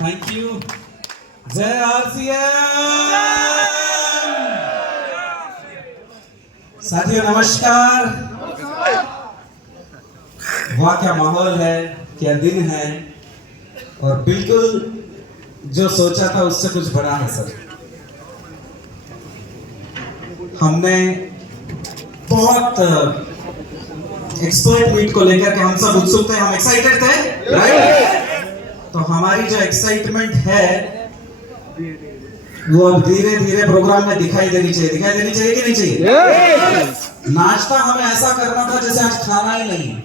Thank you. जय RCM. साथियों नमस्कार। वाह क्या माहौल है, क्या दिन है, और बिल्कुल जो सोचा था उससे कुछ बड़ा है सर। हमने बहुत एक्सपर्ट मीट को लेकर के हम सब उत्सुक थे, हम एक्साइटेड थे, राइट? तो हमारी जो एक्साइटमेंट है वो अब धीरे धीरे प्रोग्राम में दिखाई देनी चाहिए कि नहीं चाहिए? नाश्ता हमें ऐसा करना था जैसे आज खाना ही नहीं है।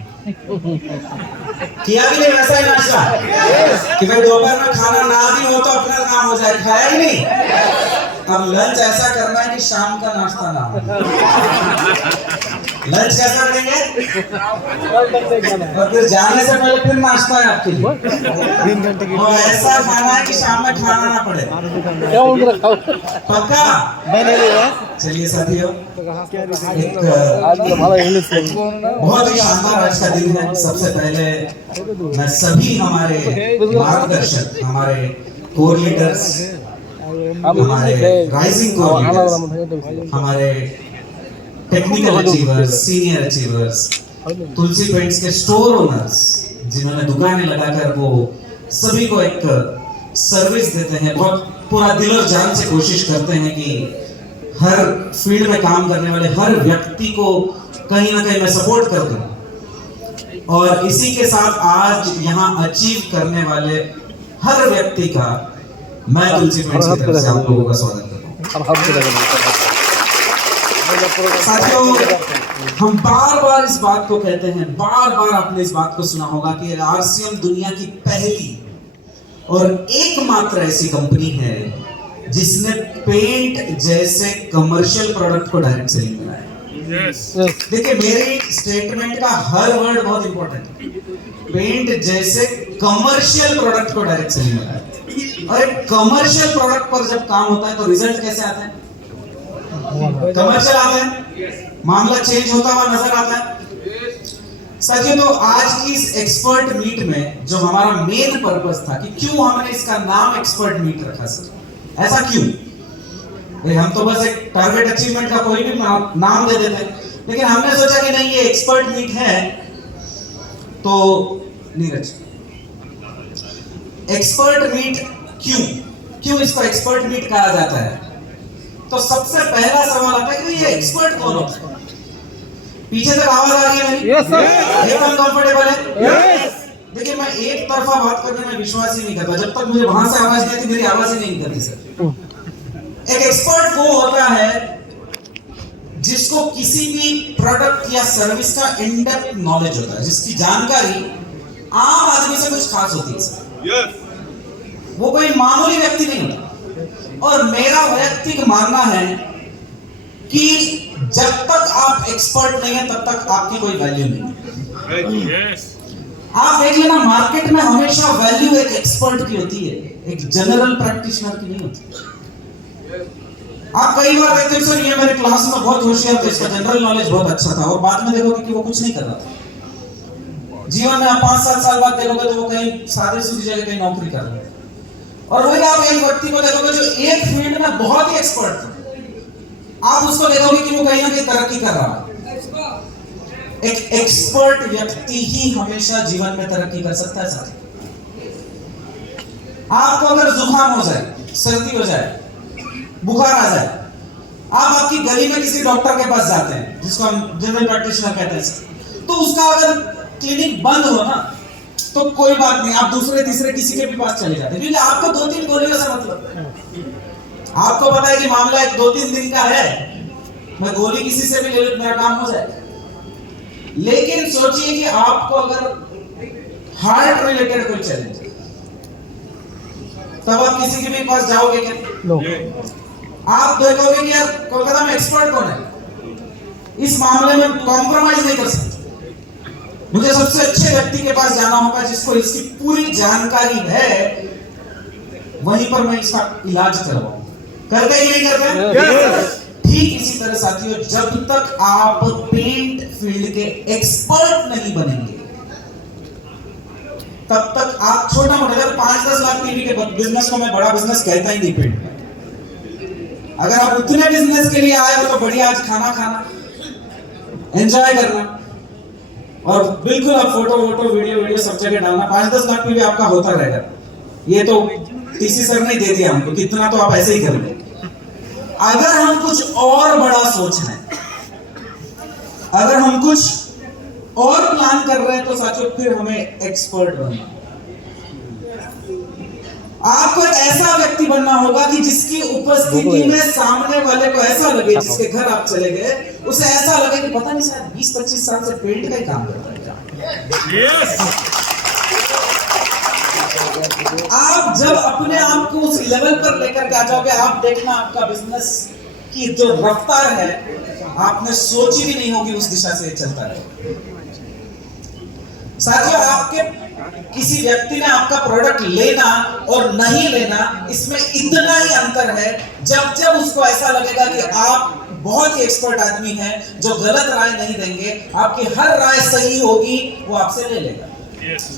किया कि नहीं वैसा ही नाश्ता कि भाई दोपहर में खाना ना भी हो तो अपना काम हो जाए, खाया ही नहीं। अब लंच ऐसा करना है कि शाम का नाश्ता ना हो। लंच कैसा करेंगे और फिर जाने से पहले फिर नाश्ता है आपके लिए, और ऐसा खाना है कि शाम में खाना ना पड़े। पक्का? चलिए साथियों, एक बहुत ही शानदार आज का दिन है। सबसे पहले मैं सभी हमारे मार्गदर्शक, हमारे कोर लीडर्स, हमारे राइजिंग कोर लीडर्स, हमारे टेक्निकल अचीवर्स, सीनियर अचीवर्स, तुलसी पेंट्स के स्टोर ओनर्स जिन्होंने दुकानें लगाकर वो सभी को एक सर्विस देते हैं, बहुत पूरा दिल और जान से कोशिश करते हैं कि हर फील्ड में काम करने वाले हर व्यक्ति को कहीं ना कहीं मैं सपोर्ट कर दूं। और इसी के साथ आज यहाँ अचीव करने वाले हर व्यक्ति का मैं तुलसी पेंट्स की तरफ से आप लोगों का स्वागत करता हूँ। साथियों, हम बार बार इस बात को कहते हैं, बार बार आपने इस बात को सुना होगा कि आरसीएम दुनिया की पहली और एकमात्र ऐसी कंपनी है जिसने पेंट जैसे कमर्शियल प्रोडक्ट को डायरेक्ट सेलिंग में लाया। देखिए, मेरी स्टेटमेंट का हर वर्ड बहुत इंपॉर्टेंट है। पेंट जैसे कमर्शियल प्रोडक्ट को डायरेक्ट सेलिंग में लाया। और एक कमर्शियल प्रोडक्ट पर जब काम होता है तो रिजल्ट कैसे आता है? कमर्शियल आता है, मामला चेंज होता हुआ नजर आता है। साथियों, तो आज की इस एक्सपर्ट मीट में जो हमारा मेन पर्पस था कि क्यों हमने इसका नाम एक्सपर्ट मीट रखा सर, ऐसा क्यों? भाई हम तो बस एक टारगेट अचीवमेंट का कोई भी नाम दे देते, लेकिन हमने सोचा कि नहीं, ये एक्सपर्ट मीट है तो नीरज, एक्सपर्ट मीट क्यों इसको एक्सपर्ट मीट कहा जाता है? तो सबसे पहला सवाल आता है कि ये एक्सपर्ट कौन होता है? पीछे तक आवाज आ रही है मेरी? Yes sir. एकदम कंफर्टेबल है? यस। देखिए, मैं एक तरफा बात करने में विश्वास ही नहीं करता। जब तक मुझे वहां से आवाज नहीं आती, मेरी आवाज ही नहीं निकलती सर। एक एक्सपर्ट वो होता है जिसको किसी भी प्रोडक्ट या सर्विस का इन डेप्थ नॉलेज होता है, जिसकी जानकारी आम आदमी से कुछ खास होती है सर। यस। वो कोई मामूली व्यक्ति नहीं होता। और मेरा वैयक्तिक मानना है कि जब तक आप एक्सपर्ट नहीं है तब तक आपकी कोई वैल्यू नहीं है। आप देख लेना, मार्केट में हमेशा वैल्यू एक एक्सपर्ट की होती है, एक जनरल प्रैक्टिशनर की नहीं होती। आप कई बार देखते हैं सर, ये मेरे क्लास में बहुत होशियार था, इसका जनरल नॉलेज बहुत अच्छा था, और बाद में देखोगे कि वो कुछ नहीं कर रहा था। जीवन में आप 5-7 साल बाद देखोगे तो वो कहीं सादे सीधी जगह कहीं नौकरी कर रहा है। और वही आप एक व्यक्ति को देखोगे जो एक फील्ड में बहुत ही एक्सपर्ट था, आप उसको देखोगे कि वो कहीं ना कहीं तरक्की कर रहा है। एक एक्सपर्ट व्यक्ति ही हमेशा जीवन में तरक्की कर सकता है साथी। आपको अगर जुकाम हो जाए, सर्दी हो जाए, बुखार आ जाए, आप आपकी गली में किसी डॉक्टर के पास जाते हैं जिसको हम जनरल प्रैक्टिशनर कहते हैं, तो उसका अगर क्लिनिक बंद हो ना तो कोई बात नहीं, आप दूसरे तीसरे किसी के भी पास चले जाते हैं, क्योंकि आपको 2-3 गोलियों से मतलब। आपको पता है कि मामला एक 2-3 दिन का है, मैं गोली किसी से भी ले लूं, मेरा काम हो जाए। लेकिन सोचिए कि आपको अगर हार्ट रिलेटेड कोई चैलेंज, तब आप किसी के भी पास जाओगे क्या? नो। आप देखोगे कि यार कोलकाता में एक्सपर्ट कौन है, इस मामले में कॉम्प्रोमाइज नहीं कर सकते, मुझे सबसे अच्छे व्यक्ति के पास जाना होगा जिसको इसकी पूरी जानकारी है, वहीं पर मैं इसका इलाज करवाऊं। करते ही नहीं करते? ठीक इसी तरह साथियों, जब तक आप पेंट फील्ड के एक्सपर्ट नहीं बनेंगे तब तक आप छोटा मोटा, अगर 5-10 लाख टीवी के बिजनेस को मैं बड़ा बिजनेस कहता ही नहीं पेंट में। अगर आप उतने बिजनेस के लिए आए हो तो बढ़िया आज खाना खाना, एंजॉय करना, और बिल्कुल आप फोटो वीडियो सब जगह डालना। 5-10 लाख टीवी आपका होता रहेगा। ये तो टीसी सर ने दे दिया हमको, कितना तो आप ऐसे ही कर लो। अगर हम कुछ और बड़ा सोच रहे हैं, अगर हम कुछ और प्लान कर रहे हैं, तो साथियों फिर हमें एक्सपर्ट बनना। आपको एक ऐसा व्यक्ति बनना होगा कि जिसकी उपस्थिति में सामने वाले को ऐसा लगे, जिसके घर आप चले गए उसे ऐसा लगे कि पता नहीं शायद 20-25 साल से पेंट का ही काम करता है। आप जब अपने आप को उस लेवल पर लेकर के आ जाओगे, आप देखना आपका बिजनेस की जो रफ्तार है आपने सोची भी नहीं होगी, उस दिशा से चलता रहेगा। साथियों, आपके किसी व्यक्ति ने आपका प्रोडक्ट लेना और नहीं लेना, इसमें इतना ही अंतर है। जब जब उसको ऐसा लगेगा कि आप बहुत ही एक्सपर्ट आदमी हैं जो गलत राय नहीं देंगे, आपकी हर राय सही होगी, वो आपसे ले लेगा।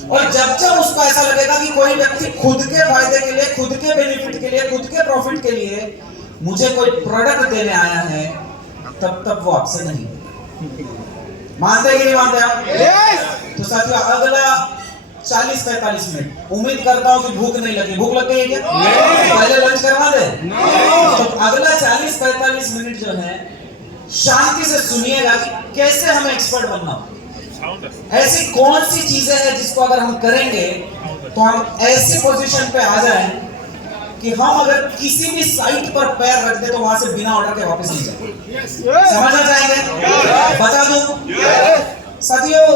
और जब जब उसको ऐसा लगेगा कि कोई व्यक्ति खुद के फायदे के लिए, खुद के बेनिफिट के लिए, खुद के प्रॉफिट के लिए मुझे कोई प्रोडक्ट देने आया है, तब वो आपसे नहीं। मानते कि नहीं मानते आप? तो साथियों, अगला 40-45 मिनट उम्मीद करता हूं कि भूख नहीं लगी। भूख लग गई है क्या? पहले लंच करवा दे। तो अगला 40-45 मिनट जो है शांति से सुनिएगा कि कैसे हमें एक्सपर्ट बनना। ऐसी कौन सी चीजें हैं जिसको अगर हम करेंगे तो हम ऐसी पोजीशन पे आ जाएं कि हम अगर किसी भी साइट पर पैर रख दे तो वहां से बिना ऑर्डर के वापस नहीं जाए। समझना चाहेंगे? बता दूं साथियों,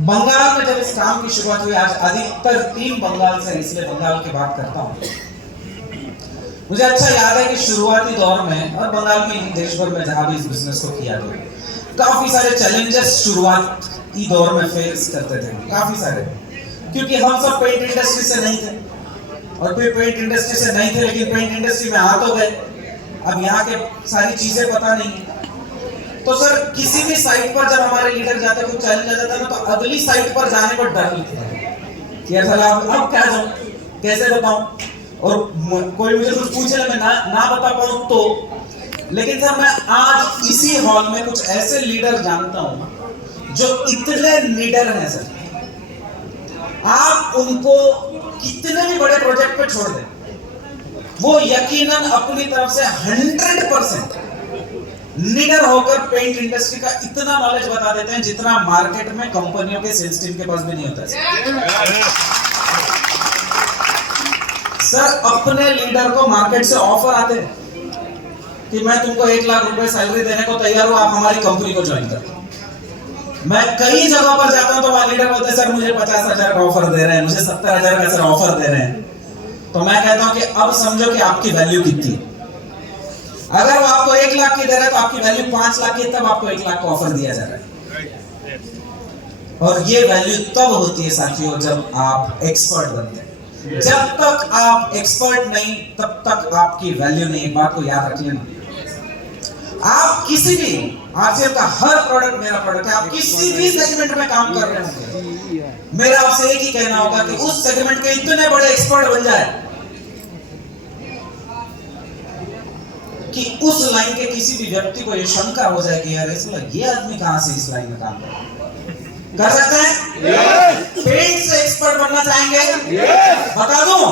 बंगाल में जब इस काम की शुरुआत हुई, आज अधिकतर टीम बंगाल से, इसलिए बंगाल की बात करता हूं। मुझे अच्छा याद है कि शुरुआती दौर में, और बंगाल में देश भर में जहां भी इस बिजनेस को किया गया, काफी सारे चैलेंजेस शुरुआती दौर में फेस करते थे, काफी सारे, क्योंकि हम सब पेंट इंडस्ट्री से नहीं थे, और फिर पेंट इंडस्ट्री से नहीं थे लेकिन पेंट इंडस्ट्री में आ तो गए। अब यहाँ के सारी चीजें पता नहीं, तो सर किसी भी साइट पर जब हमारे लीडर जाते हैं, कुछ चैलेंज आ जाता है ना, तो अगली साइट पर जाने को डर लगता है कि यार अब क्या जाऊं, कैसे बताऊं, और कोई मुझे कुछ पूछे मैं ना बता पाऊं तो। लेकिन सर मैं आज इसी हॉल में कुछ ऐसे लीडर जानता हूं जो इतने लीडर हैं सर, आप उनको कितने भी बड़े प्रोजेक्ट पे छोड़ दें, वो यकीनन अपनी तरफ से 100% लीडर होकर पेंट इंडस्ट्री का इतना नॉलेज बता देते हैं जितना मार्केट में कंपनियों के सेल्स टीम के पास भी नहीं होता सर। अपने लीडर को मार्केट से ऑफर आते हैं कि मैं तुमको 1 लाख रुपए सैलरी देने को तैयार हूं, आप हमारी कंपनी को ज्वाइन करो। मैं कई जगह पर जाता हूं तो वहां लीडर बोलते हैं सर मुझे 50,000 का ऑफर दे रहे हैं, मुझे 70,000 का सर ऑफर दे रहे हैं। तो मैं कहता हूं कि अब समझो कि आपकी वैल्यू कितनी है। अगर वो आपको 1 लाख की दे रहा है तो आपकी वैल्यू 5 लाख की, तब आपको 1 लाख का ऑफर दिया जा रहा है। और ये वैल्यू तब होती है साथियों जब आप एक्सपर्ट बनते हैं। जब तक आप एक्सपर्ट नहीं, तब तक आपकी वैल्यू नहीं। एक बात को याद रख लेना, आप किसी भी आरसीएल का हर प्रोडक्ट मेरा प्रोडक्ट है, आप किसी भी सेगमेंट में काम कर रहे होंगे, मेरा आपसे एक ही कहना होगा कि उस सेगमेंट के इतने बड़े एक्सपर्ट बन जाए कि उस लाइन के किसी भी व्यक्ति को ये शंका हो जाए कि यार ये आदमी कहां से इस लाइन में काम कर सकते हैं। पेंट से एक्सपर्ट बनना चाहेंगे? बता दूं?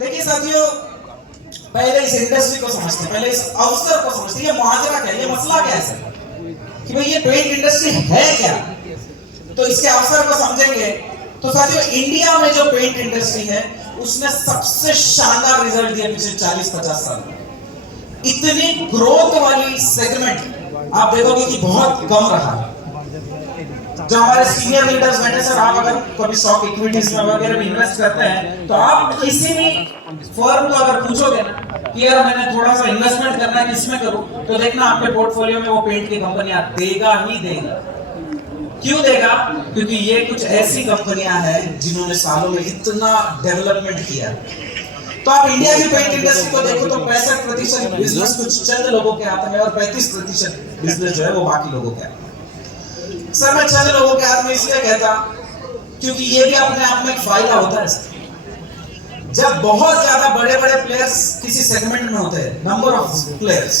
देखिए साथियों, पहले इस इंडस्ट्री को समझते, पहले इस अवसर को समझते, ये मुहाजरा क्या है, ये मसला क्या है सर, कि भाई ये पेंट इंडस्ट्री है क्या। तो इसके अवसर को समझेंगे तो साथियों, इंडिया में जो पेंट इंडस्ट्री है उसने सबसे शानदार रिजल्ट दिया पिछले 40-50 साल में। इतनी ग्रोथ वाली सेगमेंट आप देखोगे कि बहुत कम रहा। जो हमारे सीनियर लीडर्स बैठे सर, आप अगर कभी स्टॉक इक्विटीज में वगैरह में इन्वेस्ट करते हैं तो आप किसी भी फर्म को अगर पूछोगे ना कि यार मैंने थोड़ा सा इन्वेस्टमेंट करना है, किसमें करूं, तो देखना आपके पोर्टफोलियो में वो पेंट की कंपनियां देगा ही देगा। क्यों देगा? क्योंकि ये कुछ ऐसी कंपनियां हैं जिन्होंने सालों में इतना डेवलपमेंट किया। तो आप इंडिया की पेंट इंडस्ट्री को देखो तो 65% बिजनेस कुछ चंद लोगों के हाथ में और 35% बिजनेस जो है वो बाकी लोगों के हाथ में। सर मैं चंद लोगों के हाथ में इसलिए कहता क्योंकि ये भी अपने आप में एक फायदा होता है। जब बहुत ज्यादा बड़े बड़े प्लेयर्स किसी सेगमेंट में होते हैं, नंबर ऑफ प्लेयर्स,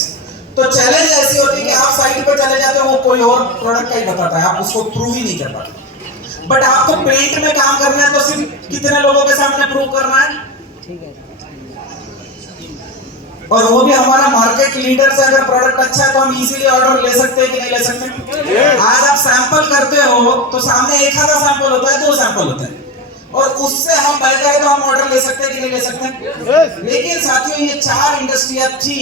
तो चैलेंज ऐसी होती है कि आप साइड पर चले जाते हो, वो कोई और प्रोडक्ट का ही बताता है, आप उसको प्रूव ही नहीं कर पाते। बट आपको पेंट में काम करना है तो सिर्फ कितने लोगों के सामने प्रूव करना है, और वो भी हमारा मार्केट लीडर से। अगर प्रोडक्ट अच्छा है तो हम इजीली ऑर्डर ले सकते हैं कि नहीं ले सकते। आज आप सैंपल करते हो तो सामने एक आधा सैंपल होता है, 2 सैंपल होते हैं, और उससे हम बेहतर है तो हम ऑर्डर ले सकते हैं कि नहीं ले सकते। लेकिन साथियों ये 4 इंडस्ट्रियां थी,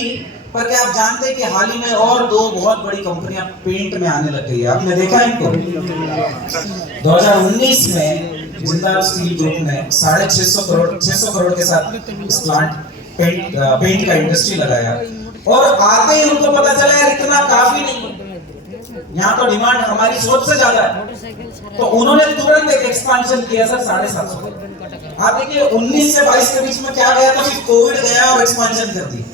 पर क्या आप जानते हैं कि हाल ही में और 2 बहुत बड़ी कंपनियां पेंट में आने लग गई है? आपने देखा इनको? 2019 में जिंदाल स्टील ग्रुप ने 650 करोड़ के साथ इस प्लांट पेंट का इंडस्ट्री लगाया, और आते ही उनको पता चला यार इतना काफी नहीं, यहाँ तो डिमांड हमारी सोच से ज्यादा है, तो उन्होंने तुरंत एक एक्सपेंशन किया सर 750। आप देखिए 19 से 22 के बीच में क्या गया, तो फिर कोविड गया और एक्सपेंशन कर दी।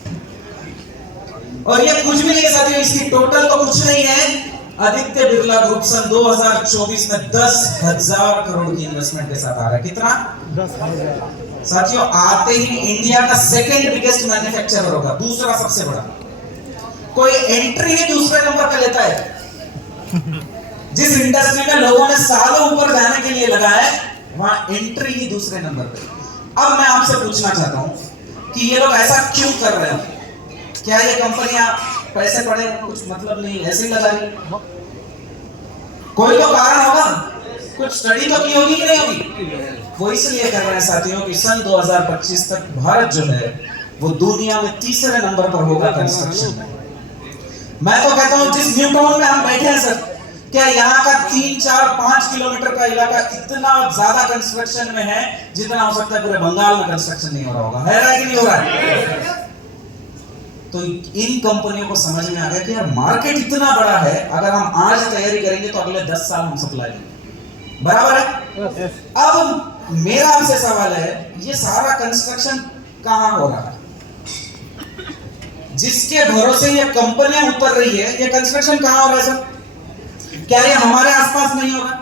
और ये कुछ भी नहीं है साथियों, इसकी टोटल तो कुछ नहीं है। आदित्य बिरला ग्रुप सन 2024 में 10,000 करोड़ की इन्वेस्टमेंट के साथ आ रहा है। कितना? 10,000 साथियों। आते ही इंडिया का सेकंड बिगेस्ट मैन्युफैक्चरर होगा, दूसरा सबसे बड़ा। कोई एंट्री ही दूसरे नंबर का लेता है। जिस इंडस्ट्री में लोगों ने सालों ऊपर जाने के लिए लगाया है, वहां एंट्री ही दूसरे नंबर पे। अब मैं आपसे पूछना चाहता हूं कि ये लोग ऐसा क्यों कर रहे हैं? क्या ये कंपनियां पैसे पड़े, कुछ मतलब नहीं, ऐसे ही लगा रही? कोई तो कारण होगा, कुछ स्टडी तो की होगी कि नहीं होगी? वो इसलिए कर रहे हैं साथियों कि सन 2025 तक भारत जो है वो दुनिया में तीसरे नंबर पर होगा कंस्ट्रक्शन में। मैं तो कहता हूं जिस न्यू टाउन में हम बैठे हैं सर, क्या यहाँ का 3, 4, 5 किलोमीटर का इलाका इतना ज्यादा कंस्ट्रक्शन में है जितना हो सकता है पूरे बंगाल में कंस्ट्रक्शन नहीं हो रहा होगा? है कि नहीं हो रहा है? तो इन कंपनियों को समझ में आ गया कि यार मार्केट इतना बड़ा है, अगर हम आज तैयारी करेंगे तो अगले 10 साल हम सप्लाई करेंगे। बराबर है? अब मेरा आपसे सवाल है, ये सारा कंस्ट्रक्शन कहां हो रहा है? जिसके भरोसे ये कंपनियां उतर रही है, ये कंस्ट्रक्शन कहां हो रहा है सर? क्या ये हमारे आसपास नहीं हो रहा?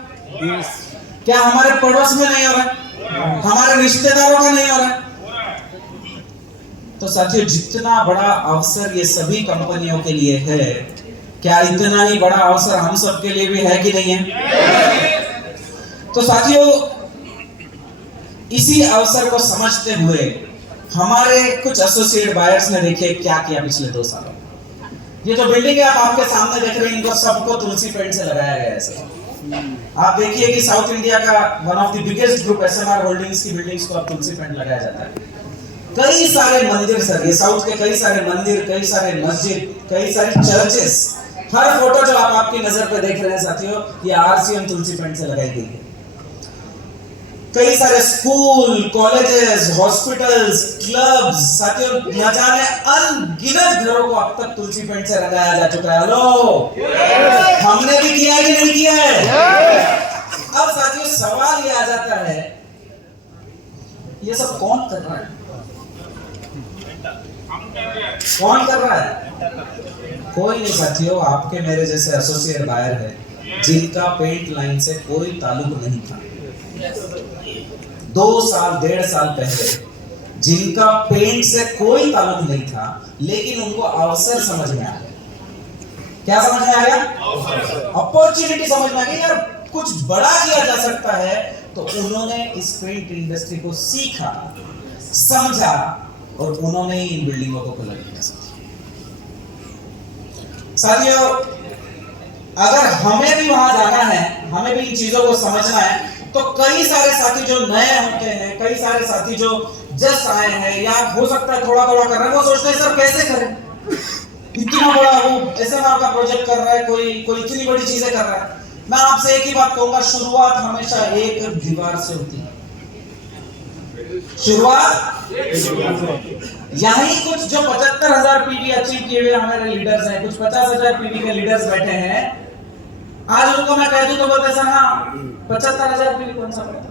क्या हमारे पड़ोस में नहीं हो रहा? हमारे रिश्तेदारों का नहीं हो रहा? तो साथियों जितना बड़ा अवसर ये सभी कंपनियों के लिए है, क्या इतना ही बड़ा अवसर हम सब के लिए भी है कि नहीं है? तो साथियों इसी अवसर को समझते हुए हमारे कुछ एसोसिएट बायर्स ने देखिए क्या किया पिछले 2 सालों। ये जो बिल्डिंग है आप आपके सामने देख रहे हैं, इनको सबको तुलसी पेंट से लगाया गया है सर। आप देखिए कि साउथ इंडिया का one of the biggest group ASMR holdings की बिल्डिंग्स को अब तुलसी पेंट लगाया जाता है। कई सारे मंदिर सर, ये साउथ के कई सारे मंदिर, कई सारे मस्जिद, कई सारे चर्चेस, हर फोटो जो आप आपकी नजर पे देख रहे हैं साथियों, ये आरसीएम तुलसी पेंट से लगाई गई है। कई सारे स्कूल, कॉलेजेस, हॉस्पिटल्स, क्लब्स, साथियों न जाने अनगिनत घरों को अब तक तुलसी पेंट से रंगाया जा चुका है। हेलो, हमने भी किया है कि नहीं किया है? अब साथियों सवाल ये आ जाता है, ये सब कौन कर रहा है? कौन कर रहा है? कोई नहीं साथियों, आपके मेरे जैसे एसोसिएट बायर है जिनका पेंट लाइन से कोई ताल्लुक नहीं था। 2 साल 1.5 साल पहले जिनका पेंट से कोई ताल्लुक नहीं था, लेकिन उनको अवसर समझ में आ गया। क्या समझ में आ गया? अपॉर्चुनिटी समझ में आ गई, यार कुछ बड़ा किया जा सकता है। तो उन्होंने इस पेंट इंडस्ट्री को सीखा, समझा, और उन्होंने ही इन बिल्डिंगों को खोला किया। साथियों अगर हमें भी वहां जाना है, हमें भी इन चीजों को समझना है, तो कई सारे साथी जो नए होते हैं, कई सारे साथी जो जस्ट आए हैं या हो सकता है थोड़ा थोड़ा कर रहे हैं, वो सोचते हैं सर कैसे करें, इतना बड़ा वो एसएमआर का प्रोजेक्ट कर रहा है, कोई इतनी बड़ी चीजें कर रहा है। मैं आपसे एक ही बात कहूंगा, शुरुआत हमेशा एक दीवार से होती है। शुरुआत यही कुछ जो 75,000 पीवी अचीव किए हुए हमारे लीडर्स हैं, कुछ 50,000 पीवी के लीडर्स बैठे हैं, आज उनको मैं कह दूं तो बोलते सर हाँ 75,000 पीवी कौन सा पड़ता?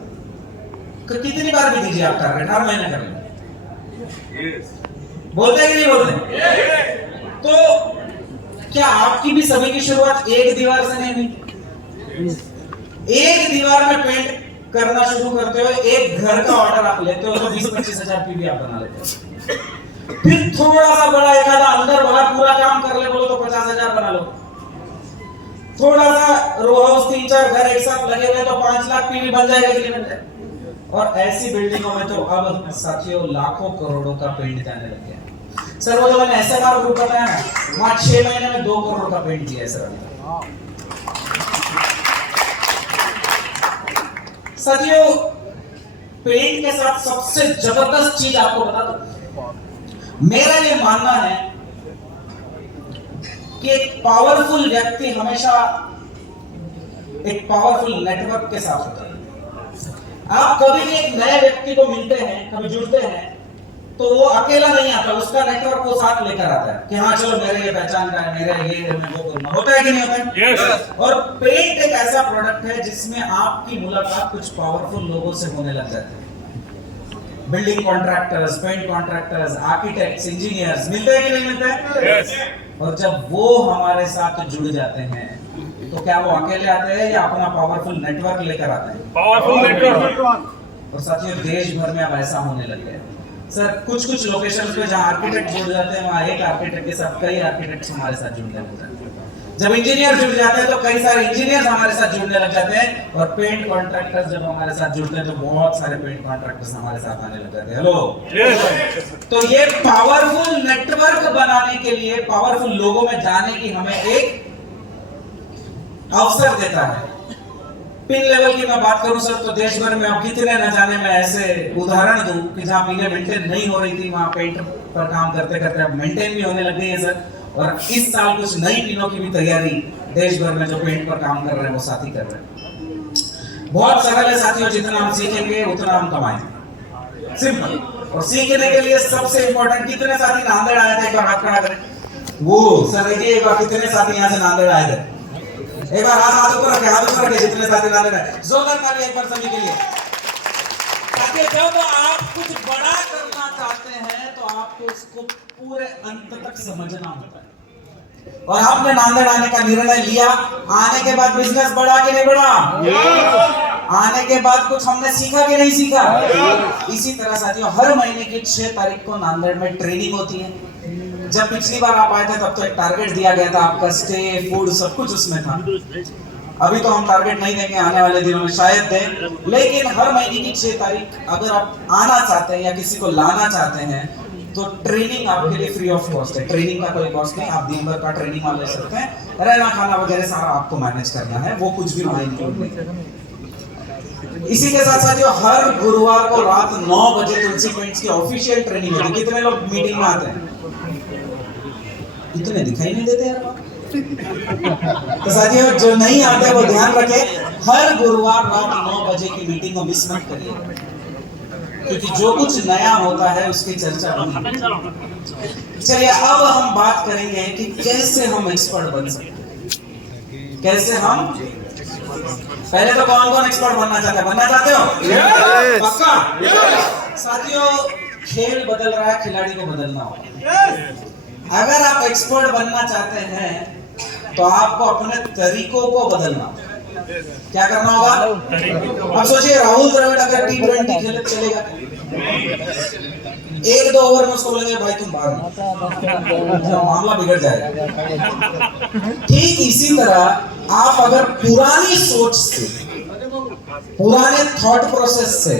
कितनी बार भी दीजिए आप टारगेट, हर महीने कर लें। बोलते हैं कि नहीं बोलते? तो क्या आपकी भी सभी की शुरुआत एक दीवार से नहीं हुई? एक दीवार में पेंट करना शुरू करते हो, एक घर का ऑर्डर आप लेते हो तो 20-25 हजार पीवी आप बना लेते हो। फिर थोड़ा सा बड़ा एक आधा अंदर बाहर पूरा काम कर ले बोलो तो 50,000 बना लो। थोड़ा सा रो हाउस 3-4 घर एक साथ लगे हुए तो 5 लाख पीवी बन जाएगा कि नहीं बन जाएगा। और ऐसी बिल्डिंगों में तो अब साथियों लाखों करोड़ों का पेंट जाने लग गया। सर वो जो मैंने SMR ग्रुप बनाया है, वहां 6 महीने में 2 करोड़ का पेंट किया है सर। साथियों पेंट के साथ सबसे जबरदस्त चीज आपको बता दो, मेरा ये मानना है कि एक पावरफुल व्यक्ति हमेशा एक पावरफुल नेटवर्क के साथ होता है। आप कभी भी एक नए व्यक्ति को मिलते हैं, कभी जुड़ते हैं, तो वो अकेला नहीं आता, उसका नेटवर्क वो साथ लेकर आता है कि हाँ चलो मेरे ये पहचान का है, मेरा ये मैं वो करूंगा। होता है कि नहीं होता है? yes. और पेंट एक ऐसा प्रोडक्ट है जिसमें आपकी मुलाकात कुछ पावरफुल लोगों से होने लग जाती है। Building contractors, paint contractors, architects, engineers मिलते हैं कि नहीं मिलते हैं? yes. और जब वो हमारे साथ जुड़ जाते हैं तो क्या वो अकेले आते हैं या अपना पावरफुल नेटवर्क लेकर आते हैं? Powerful network. और साथियों देश भर में अब ऐसा होने लग गया है सर। कुछ लोकेशन पे जहाँ आर्किटेक्ट जुड़ जाते हैं वहाँ एक आर्किटेक्ट के साथ कई आर्किटेक्ट्स हमारे साथ जुड़ने लग जाते हैं। जब इंजीनियर जुड़ जाते हैं तो कई सारे इंजीनियर्स हमारे साथ जुड़ने लग जाते हैं। और पेंट कॉन्ट्रैक्टर्स जब हमारे साथ जुड़ते हैं तो बहुत सारे पेंट कॉन्ट्रैक्टर्स हमारे साथ आने लग जाते हैं। हेलो तो ये पावरफुल नेटवर्क बनाने के लिए, पावरफुल लोगों में जाने की हमें एक अवसर देता है। पिन लेवल की मैं बात करूं सर तो देश भर में अब कितने न जाने में ऐसे उदाहरण दूं कि जहां पिनें मेंटेन नहीं हो रही थी वहां पेंट पर काम करते करते अब मेंटेन भी होने लग गई है सर। और इस साल कुछ नई पिनों की भी तैयारी देश भर में जो पेंट पर काम कर रहे हैं वो साथी कर रहे हैं। बहुत सरल है साथियों, जितना हम सीखेंगे उतना हम कमाएंगे, सिंपल। और सीखने के लिए सबसे इंपॉर्टेंट, कितने साथी नांदेड़ आए थे? एक बार हाथ खड़ा करें। वो सर एक बार कितने साथी यहाँ से नांदेड़ आए थे? एक बार हाथ ऊपर रखे जितने साथी नांदेड़ आए। जोरदार ताली एक बार सभी के लिए। ताकि जब आप कुछ बड़ा करना चाहते हैं तो आपको उसको पूरे अंत तक समझना होता है। और आपने नांदेड़ आने का निर्णय लिया, आने के बाद बिजनेस बढ़ा कि नहीं बढ़ा? आने के बाद कुछ हमने सीखा कि नहीं सीखा? इसी तरह साथियों हर महीने की 6 तारीख को नांदेड़ में ट्रेनिंग होती है। जब पिछली बार आप आए थे तब तो एक टारगेट दिया गया था, आपका स्टे, फूड सब कुछ उसमें था। अभी तो हम टारगेट नहीं देंगे, आने वाले दिनों में शायद दें। लेकिन हर महीने की 6 तारीख अगर आप आना चाहते हैं या किसी को लाना चाहते हैं तो ट्रेनिंग आपके लिए फ्री ऑफ कॉस्ट है। ट्रेनिंग का कोई कॉस्ट नहीं, आप दिन भर का ट्रेनिंग ले सकते हैं। रहना खाना वगैरह सारा आपको मैनेज करना है, वो कुछ भी मायने नहीं। इसी के साथ साथियों हर गुरुवार को रात 9 बजे तुलसी पेंट्स की ऑफिशियल ट्रेनिंग होती है। कितने लोग मीटिंग में आते हैं? इतने दिखाई नहीं देते यार। तो साथियों जो नहीं आते वो ध्यान रखें, हर गुरुवार रात 9 बजे की मीटिंग को मिस मत करिए, क्योंकि जो कुछ नया होता है उसकी चर्चा होगी। चलिए अब हम बात करेंगे कि कैसे हम एक्सपर्ट बन सकते हैं। कैसे हम, पहले तो कौन एक्सपर्ट बनना चाहते हैं? बनना चाहते हो? पक्का? साथियों खेल बदल रहा है, खिलाड़ी को बदलना होगा। अगर आप एक्सपर्ट बनना चाहते हैं तो आपको अपने तरीकों को बदलना। क्या करना होगा? अब सोचिए राहुल द्रविड़ अगर T20 खेले चलेगा, 1-2 ओवर में उसको बोलेंगे भाई तुम बाहर, मामला बिगड़ जाएगा। ठीक इसी तरह आप अगर पुरानी सोच से, पुराने थॉट प्रोसेस से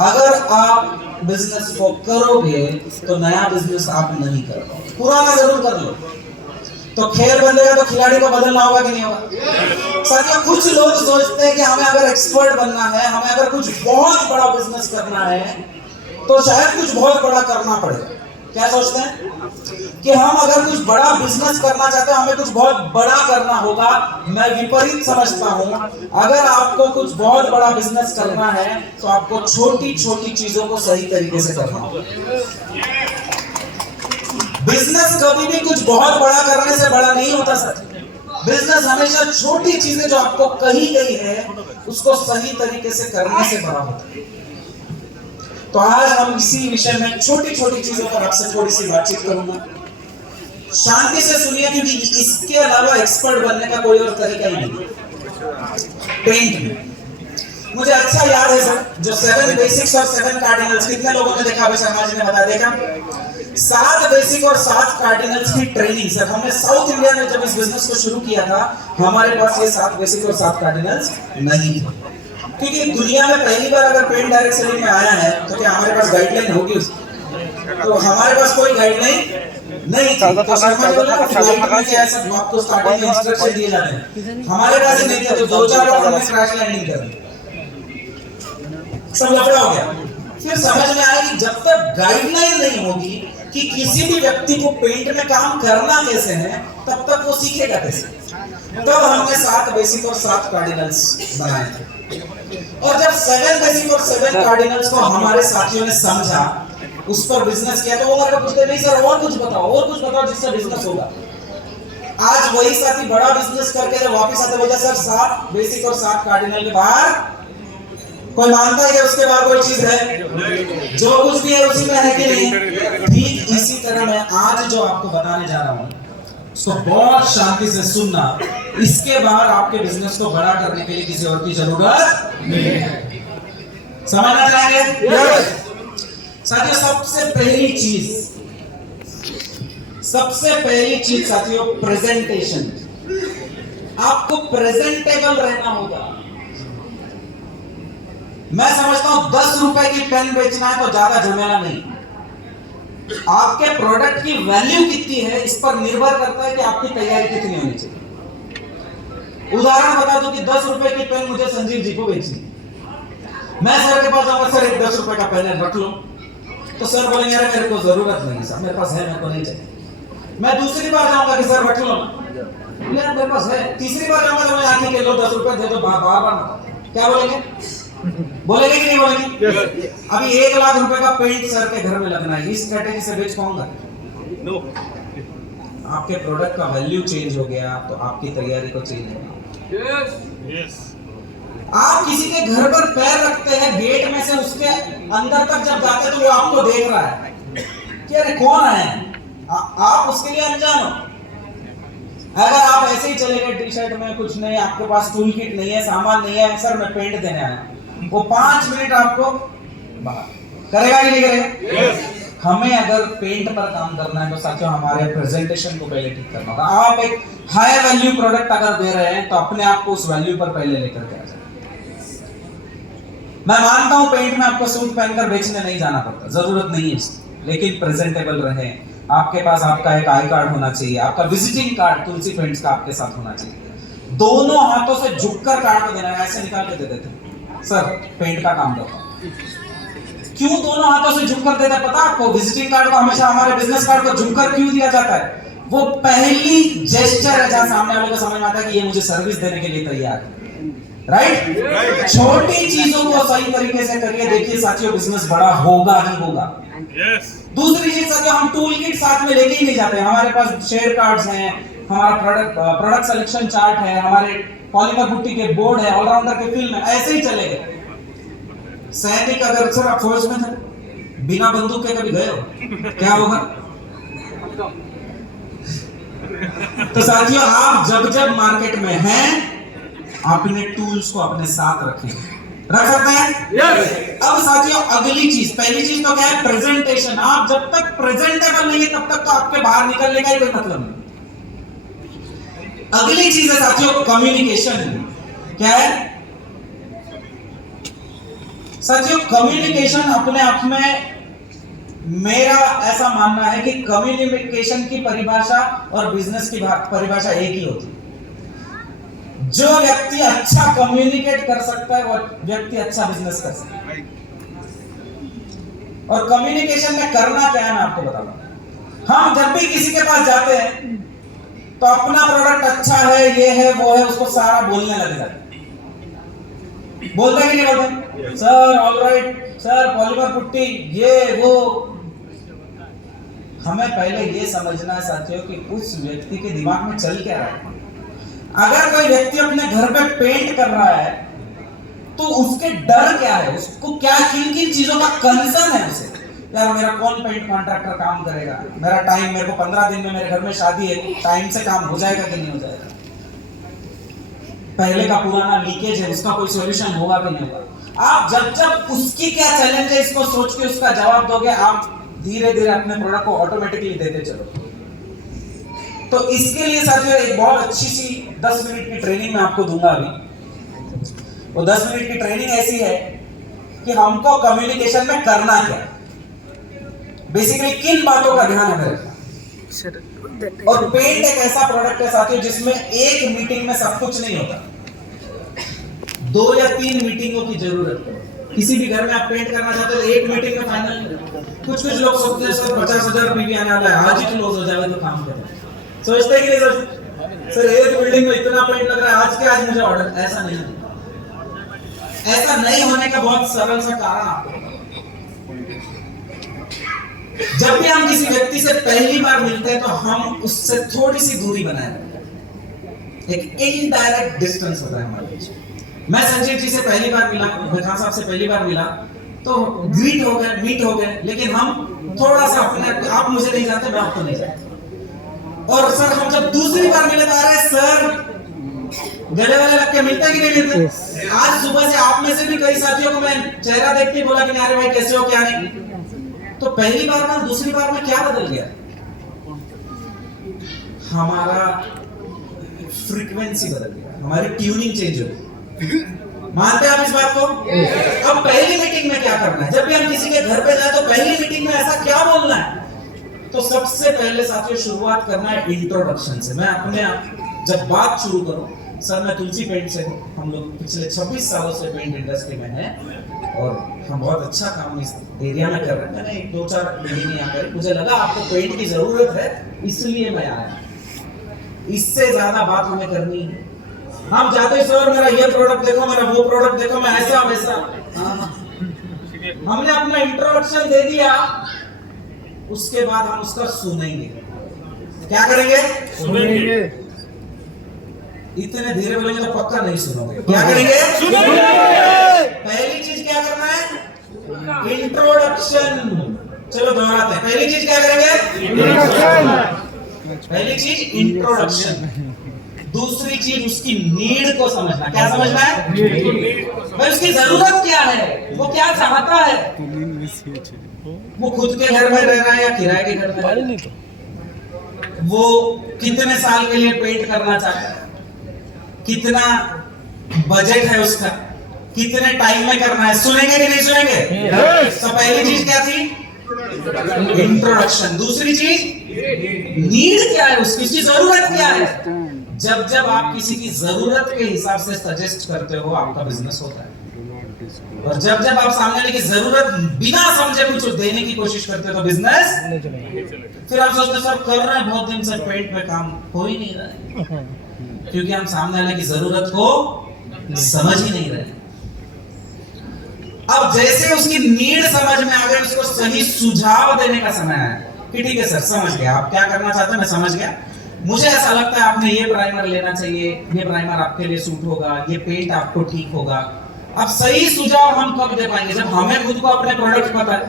अगर आप बिजनेस को करोगे तो नया बिजनेस आप नहीं कर पाओगे। पुराना जरूर कर लो। तो खेल बदलेगा तो खिलाड़ी को बदलना होगा कि नहीं होगा? साथियों कुछ लोग सोचते हैं कि हमें अगर एक्सपर्ट बनना है, हमें अगर कुछ बहुत बड़ा बिजनेस करना है तो शायद कुछ बहुत बड़ा करना पड़ेगा। क्या सोचते हैं कि हम अगर कुछ बड़ा बिजनेस करना चाहते हैं हमें कुछ बहुत बड़ा करना होगा। मैं विपरीत समझता हूं, अगर आपको कुछ बहुत बड़ा बिजनेस करना है तो आपको छोटी छोटी चीजों को सही तरीके से करना होगा। बिजनेस कभी भी कुछ बहुत बड़ा करने से बड़ा नहीं होता सर। बिजनेस हमेशा छोटी चीजें जो आपको कही गई है उसको सही तरीके से करने से बड़ा होता है। तो आज हम इसी विषय में छोटी छोटी चीजों पर आपसे थोड़ी सी बातचीत करूंगा। शांति से सुनिए, क्योंकि इसके अलावा एक्सपर्ट बनने का कोई और तरीका ही नहीं। पेंट में। मुझे अच्छा याद है सर, जो 7 बेसिक्स और 7 कार्डिनल्स, कितने लोगों ने देखा? अभी शर्मा जी ने बता दिया। 7 बेसिक और 7 कार्डिनल्स की ट्रेनिंग सर हमने साउथ इंडिया में जब इस बिजनेस को शुरू किया था, हमारे पास ये 7 बेसिक और 7 कार्डिनल्स नहीं थे। क्योंकि दुनिया में पहली बार अगर पेंट डायरेक्ट सेलिंग में आया है तो क्या हमारे पास गाइडलाइन होगी उसकी? तो हमारे पास कोई गाइडलाइन नहीं थी। तो शर्मा जी बोला फ्लाइट में क्या ऐसा आपको स्टार्टिंग में इंस्ट्रक्शन दिए जाते हैं, हमारे पास ही नहीं थे। तो 2-4 बार हमने क्रैश लैंडिंग कर दी, सब लफड़ा हो गया। फिर समझ में आया कि जब तक गाइडलाइन नहीं होगी कि किसी भी व्यक्ति को पेंट में काम करना कैसे है, तब तक वो सीखेगा कैसे। तब हमने 7 बेसिक और 7 कार्डिनल्स बनाए थे। और जब 7 बेसिक और 7 कार्डिनल्स को हमारे साथियों ने समझा, उस पर बिजनेस किया, तो वो मेरे को पूछते नहीं सर और कुछ बताओ जिससे बिजनेस होगा। आज वही साथी बड़ा बिजनेस करके वापस आते बोलते सर 7 बेसिक और 7 कार्डिनल के बाहर कोई मानता है कि उसके बाद कोई चीज है? जो कुछ भी है उसी में है कि नहीं? ठीक इसी तरह मैं आज जो आपको बताने जा रहा हूं, उसको बहुत शांति से सुनना। इसके बाद आपके बिजनेस को बड़ा करने के लिए किसी और की जरूरत नहीं है। समझना चाहेंगे? साथियों, सबसे पहली चीज साथियों, प्रेजेंटेशन। आपको प्रेजेंटेबल रहना होगा। मैं समझता हूं 10 रुपए की पेन बेचना है तो ज्यादा झमेला नहीं। आपके प्रोडक्ट की वैल्यू कितनी है इस पर निर्भर करता है कि आपकी तैयारी कितनी होनी चाहिए। उदाहरण बता दूं कि 10 रुपए की पेन मुझे संजीव जी को बेचनी, मैं सर के पास जाऊंगा, सर एक 10 रुपए का पेन है रख लो, तो सर बोलेंगे यार मेरे को जरूरत नहीं सर, मेरे पास है, मेरे को नहीं चाहिए। मैं दूसरी बार जाऊंगा कि सर रख लो यार मेरे पास है। तीसरी बार जाऊंगा तो मैं आके के लो 10 रुपए दे दो, बार क्या बोलेंगे? बोलेंगे कि नहीं बोलेंगे? अभी 1 लाख रुपए का पेंट सर के घर में लगना है, इस स्ट्रेटेजी से बेच पाऊंगा? नो। आपके प्रोडक्ट का वैल्यू चेंज हो गया तो आपकी तैयारी को चेंज होगा। आप किसी के घर पर पैर रखते हैं, गेट में से उसके अंदर तक जब जाते हैं तो वो आपको देख रहा है कि अरे कौन है, आप उसके लिए अनजान हो। अगर आप ऐसे ही चले गए टी शर्ट में, कुछ नहीं, आपके पास टूल किट नहीं है, सामान नहीं है, सर मैं पेंट देने आया, वो 5 मिनट आपको करेगा कि नहीं करेगा? हमें अगर पेंट पर काम करना है तो साथियों हमारे प्रेजेंटेशन को पहले ठीक करना होगा। आप एक हाई वैल्यू प्रोडक्ट अगर दे रहे हैं तो अपने आप को उस वैल्यू पर पहले लेकर के आ जाए। मैं मानता हूं पेंट में आपको सूट पहनकर बेचने नहीं जाना पड़ता, जरूरत नहीं है इसकी, लेकिन प्रेजेंटेबल रहे। आपके पास आपका एक आई कार्ड होना चाहिए, आपका विजिटिंग कार्ड तुलसी पेंट्स का आपके साथ होना चाहिए। दोनों हाथों से झुककर कार्ड को देना है, ऐसे निकाल के दे देते सर पेंट का काम करता हूं। क्यों दोनों हाथों से झुककर देता है पता आपको? विजिटिंग कार्ड को हमेशा, हमारे बिजनेस कार्ड को झुककर क्यों दिया जाता है? वो पहली जेस्चर है जहां सामने वाले को समझ में आता है कि ये मुझे सर्विस देने के लिए तैयार है। राइट? छोटी चीजों को सही तरीके से करिए, देखिए साथियों बिजनेस बड़ा होगा ही होगा। दूसरी चीज साथियों, हम टूल किट साथ में लेके ही नहीं जाते। हमारे पास शेयर कार्ड्स हैं, हमारा प्रोडक्ट सिलेक्शन चार्ट है, हमारे पॉलीमर पुट्टी के बोर्ड है, ऑलराउंडर के फिल्म है, ऐसे ही चलेगा। सैनिक अगर सर आप फौज में थे, बिना बंदूक के कभी गए हो, क्या होगा? तो साथियों आप जब मार्केट में हैं, अपने टूल्स को अपने साथ रखें, रख सकते हैं? yes. अब साथियों अगली चीज, पहली चीज तो क्या है? प्रेजेंटेशन। आप जब तक प्रेजेंटेबल नहीं है तब तक तो आपके बाहर निकलने का ही कोई मतलब नहीं। अगली चीज है साथियों कम्युनिकेशन। क्या है साथियों? कम्युनिकेशन अपने आप में मेरा ऐसा मानना है कि कम्युनिकेशन की परिभाषा और बिजनेस की परिभाषा एक ही होती है। जो व्यक्ति अच्छा कम्युनिकेट कर सकता है वो व्यक्ति अच्छा बिजनेस कर सकता है। और कम्युनिकेशन में करना क्या है मैं आपको बताता हूं। हम जब भी किसी के पास जाते हैं तो अपना प्रोडक्ट अच्छा है, ये है, वो है, उसको सारा बोलने लग जाते हैं। बोलते कि नहीं बोलते? Sir alright, sir polymer putty, ये वो। हमें पहले ये समझना है साथियों कि उस व्यक्ति के दिमाग में चल क्या रहा है। अगर कोई व्यक्ति अपने घर पे पेंट कर रहा है तो उसके डर क्या है, उसको क्या किन किन चीजों का कंसर्न है उसे? यार मेरा कौन पेंट कॉन्ट्रैक्टर काम करेगा, मेरा टाइम, मेरे को 15 दिन में मेरे घर में शादी है, टाइम से काम हो जाएगा कि नहीं हो जाएगा? पहले का पुराना लीकेज है उसका कोई सॉल्यूशन होगा कि नहीं होगा। आप जब जब उसकी क्या चैलेंज है इसको सोच के उसका जवाब दोगे, आप धीरे धीरे अपने प्रोडक्ट को ऑटोमेटिकली देते चलो। तो इसके लिए साथियों एक बहुत अच्छी सी 10 मिनट की ट्रेनिंग मैं आपको दूंगा अभी। वो 10 मिनट की ट्रेनिंग ऐसी है कि हमको कम्युनिकेशन में करना क्या, बेसिकली किन बातों का ध्यान हमें रखना। और पेंट एक ऐसा प्रोडक्ट है साथियों जिसमें एक मीटिंग में सब कुछ नहीं होता, 2 या 3 मीटिंगों की जरूरत है। किसी भी घर में आप पेंट करना चाहते हो एक मीटिंग में फाइनल। कुछ लोग सोचते हैं सर 50,000 रुपये भी आने वाला है, आज ही क्लोज हो जाएगा तो काम करें। सोचते हैं कि नहीं सर, सर एक बिल्डिंग में इतना पेंट लग रहा है, आज के आज मुझे ऑर्डर। ऐसा नहीं है। ऐसा नहीं होने का बहुत सरल सा कारण आपको, जब भी हम किसी व्यक्ति से पहली बार मिलते हैं तो हम उससे थोड़ी सी दूरी बनाए रखते हैं, एक इनडायरेक्ट डिस्टेंस होता है हमारे बीच। मैं संजीव जी से पहली बार मिला, खान साहब से पहली बार मिला तो ग्रीट हो गए, मीट हो गए, लेकिन हम थोड़ा सा अपने, आप मुझे नहीं जानते, मैं आपको नहीं जानता। और सर हम जब दूसरी बार मिले तो अरे सर गले वाले लग के मिलते कि नहीं मिलते। आज सुबह से आप में से भी कई साथियों को मैं चेहरा देख के बोला कि अरे भाई कैसे हो, क्या नहीं। तो पहली बार में दूसरी बार में क्या बदल गया, हमारा फ्रीक्वेंसी बदल गया, हमारी ट्यूनिंग चेंज हो गई। मानते हैं आप इस बात को? अब पहली मीटिंग में क्या करना है, जब भी हम किसी के घर पे जाए तो पहली मीटिंग में ऐसा क्या बोलना है। तो सबसे पहले साथियों शुरुआत करना है इंट्रोडक्शन से। मैं अपने जब बात शुरू करूं, सर मैं तुलसी पेंट से हूं, हम लोग पिछले 26 सालों से पेंट इंडस्ट्री में हैं और हम बहुत अच्छा काम इस एरिया में कर रहे हैं। मैंने 2-4 मीटिंग यहाँ करी, मुझे लगा आपको पेंट की जरूरत है इसलिए मैं आया, इससे ज्यादा बात हमें करनी है। हम जाते सर मेरा ये प्रोडक्ट देखो, मेरा वो प्रोडक्ट देखो, मैं ऐसा वैसा। हमने अपना इंट्रोडक्शन दे दिया, उसके बाद हम उसका सुनेंगे। क्या करेंगे? सुनेंगे। इतने धीरे बोलेंगे तो पक्का नहीं सुनोगे। क्या करेंगे? सुनेंगे। पहली चीज क्या करना है? इंट्रोडक्शन। चलो दोहराते हैं। पहली चीज क्या करेंगे? इंट्रोडक्शन। पहली चीज इंट्रोडक्शन। दूसरी चीज उसकी नीड को समझना। क्या समझना है? भाई उसकी जरूरत क्या है, वो क्या चाहता है, वो खुद के घर में रह रहा है या किराए के घर में रह रहा है, वो कितने साल के लिए पेंट करना चाहता है, कितना बजट है उसका, कितने टाइम में करना है। सुनेंगे कि नहीं सुनेंगे? तो पहली चीज क्या थी? इंट्रोडक्शन। दूसरी चीज नीड क्या है, उसकी जरूरत क्या है। जब जब आप किसी की जरूरत के हिसाब से सजेस्ट करते हो आपका बिजनेस होता है, और जब जब आप सामने वाले की जरूरत बिना समझे कुछ देने की कोशिश करते हो तो बिजनेस। फिर आप सोचते सर कर रहे हैं बहुत दिन से पेंट में काम हो ही नहीं रहा है, क्योंकि हम सामने वाले की जरूरत को समझ ही नहीं रहे। अब जैसे उसकी नीड समझ में आ गई, उसको सही सुझाव देने का समय है कि ठीक है सर समझ गया आप क्या करना चाहते हैं, मैं समझ गया, मुझे ऐसा लगता है आपने ये प्राइमर लेना चाहिए, ये प्राइमर आपके लिए सूट होगा, ये पेंट आपको ठीक होगा। अब सही सुझाव हम कब दे पाएंगे? जब हमें खुद को अपने प्रोडक्ट पता है।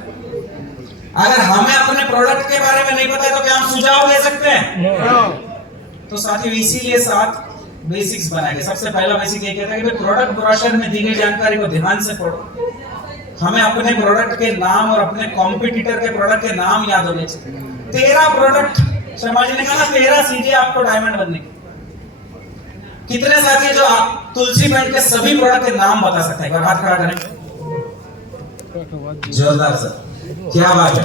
अगर हमें अपने प्रोडक्ट के बारे में नहीं पता है तो क्या हम सुझाव दे सकते हैं? तो साथियों इसीलिए 7 बेसिक्स बनाए गए। सबसे पहला बेसिक ये कहता है कि प्रोडक्ट ब्रोशर में दी गई जानकारी को ध्यान से पढ़ो। हमें अपने प्रोडक्ट के नाम और अपने कॉम्पिटिटर के प्रोडक्ट के नाम याद होने चाहिए। 13 प्रोडक्ट समझने का ना, 13 सीढ़ियां आपको डायमंड बनने की। कितने साथी जो आप तुलसी पेंट के सभी प्रोडक्ट के नाम बता सकते हैं? एक बार हाथ खड़ा करें। जोरदार सर, क्या बात है।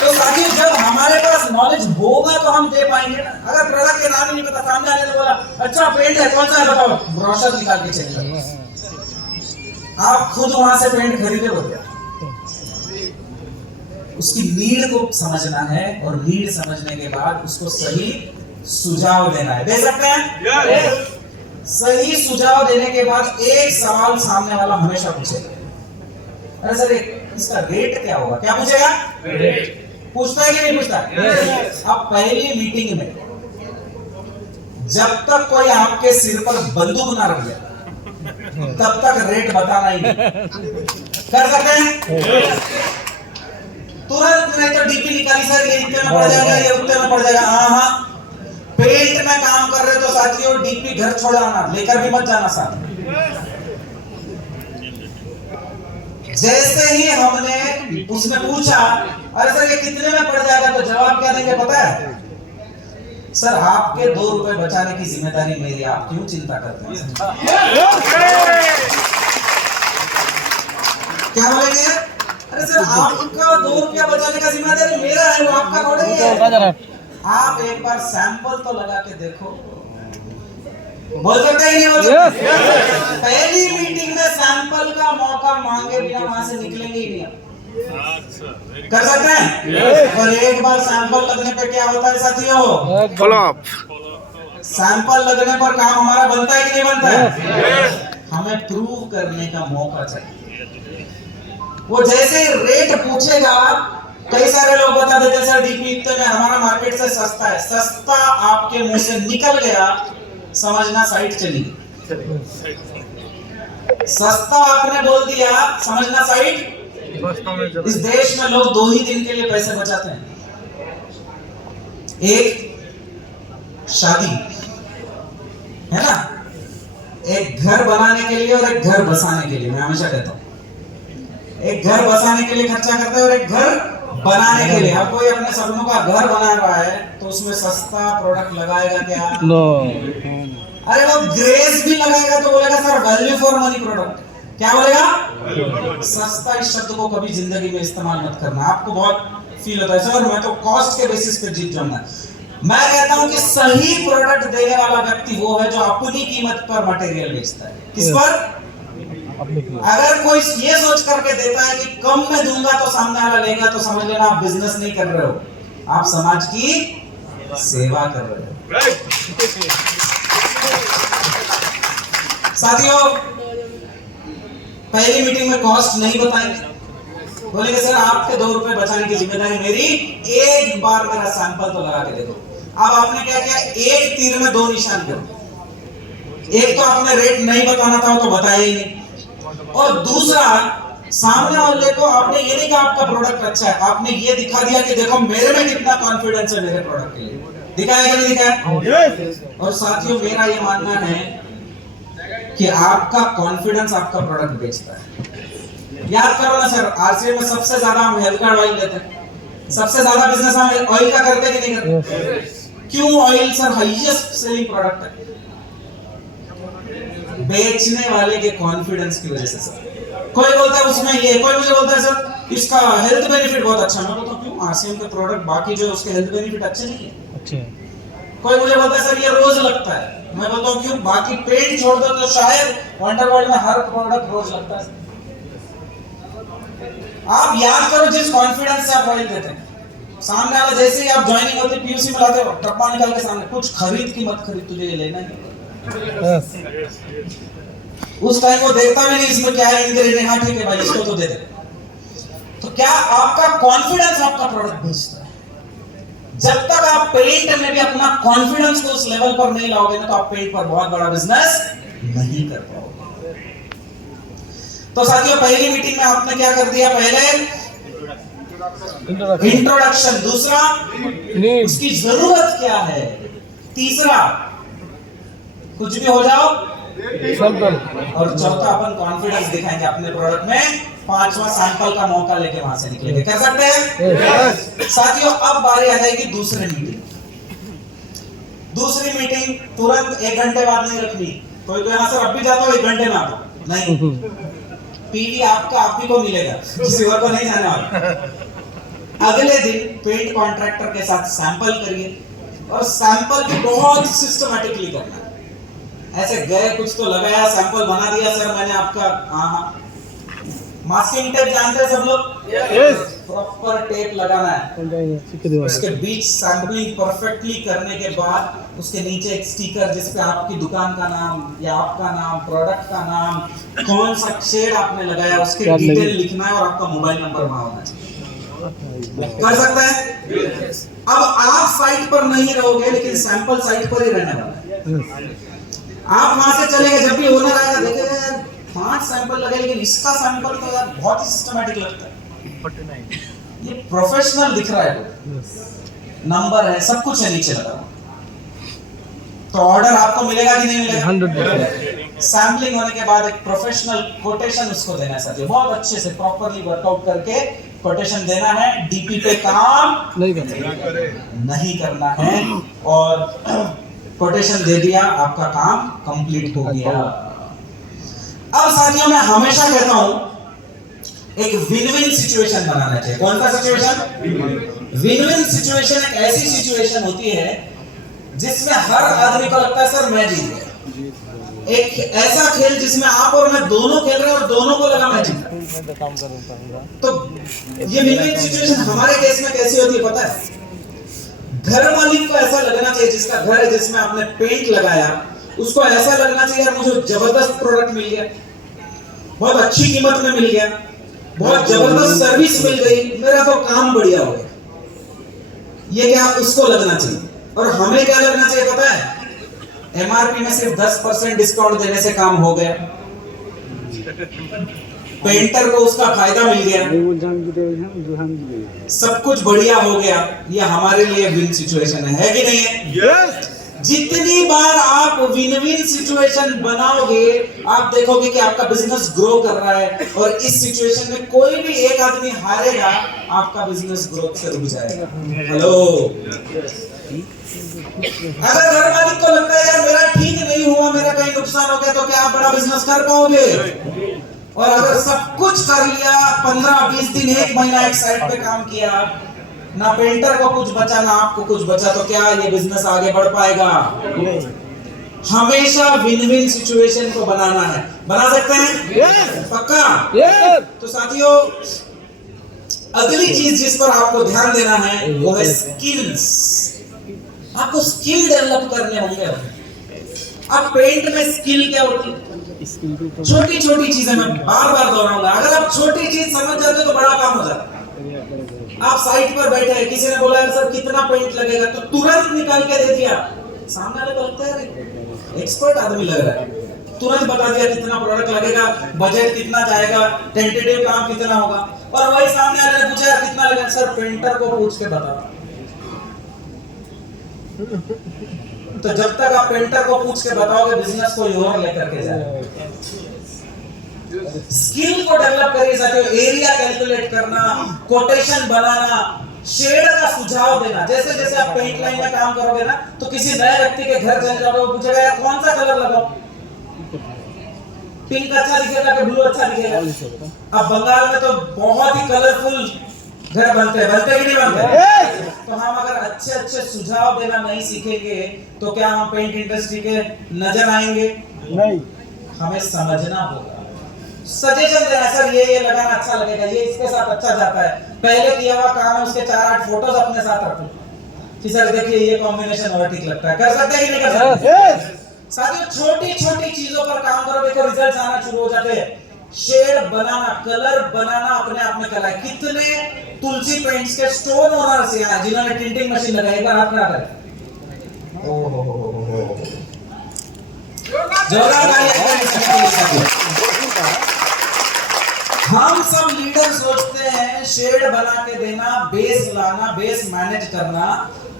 तो साथियों जब हमारे पास नॉलेज होगा तो हम दे पाएंगे ना। अगर प्रोडक्ट के नाम ही नहीं पता, सामने आने तो बोला अच्छा पेंट है कौन सा है बताओ, ब्रोशर निकाल के चेक करो, आप खुद वहां से पेंट खरीदे हो गया। उसकी नीड को समझना है और नीड समझने के बाद उसको सही सुझाव देना है। दे सकते हैं? सही सुझाव देने के बाद एक सवाल सामने वाला हमेशा पूछेगा, अरे सर इसका रेट क्या होगा? क्या पूछेगा? पूछता है कि नहीं पूछता? अब पहली मीटिंग में जब तक कोई आपके सिर पर बंदूक ना रख जाए तब तक रेट बताना ही नहीं। कर सकते हैं? तुरंत नहीं तो डीपी निकाली सर ये इतने में पड़ जाएगा, ये उतने में पड़ जाएगा। हाँ पेंट में काम कर रहे तो साथियों डीपी घर छोड़ाना, लेकर भी मत जाना साथ। जैसे ही हमने उसने पूछा अरे सर ये कितने में पड़ जाएगा, तो जवाब क्या देंगे पता है? सर आपके 2 रुपए बचाने की जिम्मेदारी मेरी, आप क्यों चिंता करते हैं? क्या बोलेंगे? अरे सर आपका 2 रुपया बचाने का जिम्मेदारी मेरा है, वो आपका थोड़ा ही है। आप एक बार सैंपल तो लगा के देखो। बोल सकते हैं नहीं बोल सकते? पहली मीटिंग में सैंपल का मौका मांगे बिना वहां से निकलेंगे ही नहीं। कर सकते हैं? और एक बार सैंपल लगने पे क्या होता है साथियों? फ्लॉप। सैंपल लगने पर काम हमारा बनता है कि नहीं बनता है? हमें प्रूव करने का मौका चाहिए। वो जैसे रेट पूछेगा, कई सारे लोग बता देते सर डीपी इतने में, हमारा मार्केट से सस्ता है। सस्ता आपके मुंह से निकल गया, समझना साइट चली। सस्ता आपने बोल दिया, समझना साइट। इस देश में लोग 2 ही दिन के लिए पैसे बचाते हैं, एक शादी है ना, एक घर बनाने के लिए और एक घर बसाने के लिए। मैं हमेशा कहता हूं एक घर बसाने के लिए खर्चा करते हैं और एक घर बनाने के लिए। अब कोई अपने सपनों का घर बना रहा है तो उसमें सस्ता प्रोडक्ट लगाएगा क्या? अरे वो ग्रेस भी लगाएगा तो बोलेगा sir value for money product. क्या बोलेगा? सस्ता इस शब्द को कभी जिंदगी में इस्तेमाल मत करना। आपको बहुत फील होता है सर मैं तो कॉस्ट के बेसिस पे जीत जाऊंगा। मैं कहता हूं कि सही प्रोडक्ट देने वाला व्यक्ति वो है जो अपनी कीमत पर मटेरियल बेचता है। किस पर? अगर कोई ये सोच करके देता है कि कम में दूंगा तो सामने वाला लेगा, तो समझ लेना आप बिजनेस नहीं कर रहे हो, आप समाज की सेवा कर रहे हो। साथियों पहली मीटिंग में कॉस्ट नहीं बताएंगे, बोलेंगे सर आपके 2 रुपए बचाने की जिम्मेदारी मेरी, एक बार मेरा सैंपल तो लगा के देखो। अब आपने क्या किया? एक तीर में 2 निशान करो। एक तो आपने रेट नहीं बताना था तो बताया ही नहीं, और दूसरा सामने वाले को आपने ये नहीं कहा आपका प्रोडक्ट अच्छा है, आपने ये दिखा दिया कि देखो मेरे में कितना कॉन्फिडेंस है मेरे प्रोडक्ट के लिए। दिखाया कि नहीं दिखाया? और साथियों मेरा ये मानना है कि आपका कॉन्फिडेंस आपका प्रोडक्ट बेचता है। याद करो ना सर, आरसीएम में सबसे ज्यादा हम हेल्थ कार्ड ऑयल लेते हैं, सबसे ज्यादा बिजनेस हम ऑयल का करते कि नहीं करते? क्यों? Oil sir highest selling product है, बेचने वाले के कॉन्फिडेंस की वजह से। सर कोई बोलता है उसमें ये, कोई मुझे बोलता है सर इसका हेल्थ बेनिफिट बहुत अच्छा। मैं बोलता हूं क्यों? आरसीएम के प्रोडक्ट बाकी जो उसके हेल्थ बेनिफिट अच्छे नहीं है। अच्छे। कोई मुझे बोलता है सर ये रोज लगता है। मैं बोलता हूं क्यों? बाकी पेंट छोड़ दो तो शायद वंडरवर्ल्ड में हर प्रोडक्ट रोज लगता है। आप याद करो जिस कॉन्फिडेंस से आप ऑयल देते हैं, सामने वाला जैसे ही आप ज्वाइनिंग होती पीयूसी में लाते हो, डब्बा निकाल के सामने, कुछ खरीद की मत खरीद, तुझे ये लेना है। उस टाइम वो देखता भी नहीं इसमें क्या है इंग्रेडिएंट, हाँ ठीक है भाई इसको तो दे दे। तो क्या आपका कॉन्फिडेंस आपका प्रोडक्ट बेचता है? जब तक आप पेंट में भी अपना कॉन्फिडेंस को उस लेवल पर नहीं लाओगे ना, तो आप पेंट पर बहुत बड़ा बिजनेस नहीं कर पाओगे। तो साथियों पहली मीटिंग में आपने क्या कर दिया? पहले इंट्रोडक्शन, दूसरा उसकी जरूरत क्या है, तीसरा कुछ भी हो जाओ, और चौथा अपन कॉन्फिडेंस दिखाएंगे अपने प्रोडक्ट में, पांचवा सैंपल का मौका लेके वहां से निकलेंगे। कर सकते हैं? साथियों अब बारी आ जाएगी दूसरी मीटिंग। दूसरी मीटिंग तुरंत 1 घंटे बाद नहीं रखनी। कोई तो यहां से अब भी जाता हो 1 घंटे में आता नहीं, पीवी आपका आप ही को मिलेगा, किसी और को नहीं जाने वाला। अगले दिन पेंट कॉन्ट्रैक्टर के साथ सैंपल करिए, और सैंपल भी बहुत सिस्टमैटिकली करना। ऐसे गए कुछ तो लगाया, सैंपल बना दिया सर मैंने आपका, हाँ मास्किंग टेप जानते हैं सब लोग? यस। प्रॉपर टेप लगाना है, उसके बीच सैंपलिंग परफेक्टली करने के बाद उसके नीचे एक स्टिकर जिस पे आपकी दुकान का नाम या आपका नाम, प्रोडक्ट का नाम, कौन सा शेड आपने लगाया उसके डिटेल लिखना है, और आपका मोबाइल नंबर वहां होना चाहिए। कर सकते हैं? अब आप साइट पर नहीं रहोगे, लेकिन सैंपल साइट पर ही रहने वाला है। आप वहां से चले गए, जब भी ओनर आएगा देखेगा यार 5 सैंपल लगे, लेकिन इसका सैंपल तो यार बहुत ही सिस्टमैटिक लगता है, ये प्रोफेशनल दिख रहा है, नंबर है, सब कुछ है नीचे लगा। तो ऑर्डर आपको मिलेगा कि नहीं मिलेगा? 100%। सैम्पलिंग होने के बाद एक प्रोफेशनल कोटेशन उसको देना है साथियों, बहुत अच्छे से प्रॉपरली वर्कआउट करके कोटेशन देना है। डीपी पे काम नहीं करना है और कोटेशन दे दिया, आपका काम कंप्लीट हो गया। अब साथियों मैं हमेशा कहता हूं एक विन विन सिचुएशन बनाना चाहिए। कौन सा सिचुएशन? विन विन सिचुएशन एक ऐसी सिचुएशन होती है जिसमें हर आदमी को लगता है सर मैं जीत गया। एक ऐसा खेल जिसमें आप और मैं दोनों खेल रहे हैं और दोनों को लगा मैं जीत। तो ये विन विन सिचुएशन हमारे केस में कैसी होती है पता है? घर मालिक को ऐसा लगना चाहिए, जिसका घर है जिसमें आपने पेंट लगाया, उसको ऐसा लगना चाहिए यार मुझे जबरदस्त प्रोडक्ट मिल गया, बहुत अच्छी कीमत में मिल गया, बहुत जबरदस्त सर्विस मिल गई, मेरा तो काम बढ़िया हो गया। ये क्या उसको लगना चाहिए। और हमें क्या लगना चाहिए पता है? एमआरपी में सिर्फ 10% डिस्काउंट देने से काम हो गया, पेंटर को उसका फायदा मिल गया, सब कुछ बढ़िया हो गया। ये हमारे लिए विन सिचुएशन है कि नहीं है? यस। जितनी बार आप विन विन सिचुएशन बनाओगे आप देखोगे कि आपका बिजनेस ग्रो कर रहा है, और इस सिचुएशन में कोई भी एक आदमी हारेगा आपका बिजनेस ग्रोथ से रुक जाएगा। हेलो, अगर घर मालिक को लगता है यार मेरा ठीक नहीं हुआ, मेरा कहीं नुकसान हो गया, तो क्या आप बड़ा बिजनेस कर पाओगे? और अगर सब कुछ कर लिया, 15-20 दिन, 1 महीना एक साइड पे काम किया, ना पेंटर को कुछ बचा ना आपको कुछ बचा, तो क्या ये बिजनेस आगे बढ़ पाएगा? हमेशा विन विन सिचुएशन को बनाना है। बना सकते हैं? पक्का? तो साथियों अगली चीज जिस पर आपको ध्यान देना है वो है स्किल्स। आपको स्किल डेवलप करने होंगे। अब पेंट में स्किल क्या होती है? छोटी छोटी चीजें मैं बार बार दोहराऊंगा। अगर आप छोटी चीज समझ जाते हो तो बड़ा काम हो जाता है। आप साइट पर बैठे हैं, किसी ने बोला सर कितना पेंट लगेगा, तो तुरंत निकाल के दे दिया, सामने वाले को लगता है एक्सपर्ट आदमी लग रहा है, तुरंत बता दिया कितना प्रोडक्ट लगेगा, बजट कितना जाएगा, टेंटेटिव काम कितना होगा। और वही सामने वाले ने पूछा कितना लगेगा, सर पेंटर को पूछ के बताओ। तो जब तक आप पेंटर को पूछ के बताओगे बिजनेस को और लेकर के जाए। स्किल को डेवलप करिए साथियों। एरिया कैलकुलेट करना, कोटेशन बनाना, शेड का सुझाव देना। जैसे जैसे आप पेंट लाइन में काम करोगे ना, तो किसी नए व्यक्ति के घर चले जाओगे, वो पूछेगा यार कौन सा कलर लगाओ, पिंक अच्छा दिखेगा कि ब्लू अच्छा दिखेगा। अब बंगाल में तो बहुत ही कलरफुल घर बनते कि नहीं बनते? तो हम अगर अच्छे अच्छे सुझाव देना नहीं सीखेंगे तो क्या हम पेंट इंडस्ट्री के नजर आएंगे? नहीं। हमें समझना होगा, सजेशन देना, सर ये लगाना अच्छा लगेगा, ये इसके साथ अच्छा जाता है, पहले किया हुआ काम है उसके 4-8 फोटोज अपने साथ रखो कि सर देखिए ये कॉम्बिनेशन और ठीक लगता है। कर सकते हैं कि नहीं कर सकते? साथियों छोटी छोटी चीजों पर काम करोगे तो रिजल्ट आना शुरू हो जाते हैं। शेड बनाना, कलर बनाना अपने आप में कला है। कितने तुलसी पेंट्स के स्टोन ओनर्स यहाँ जिन्होंने टिंटिंग मशीन लगाई, एक बार हाथ में आकर हम सब लीडर सोचते हैं शेड बना के देना, बेस लाना, बेस मैनेज करना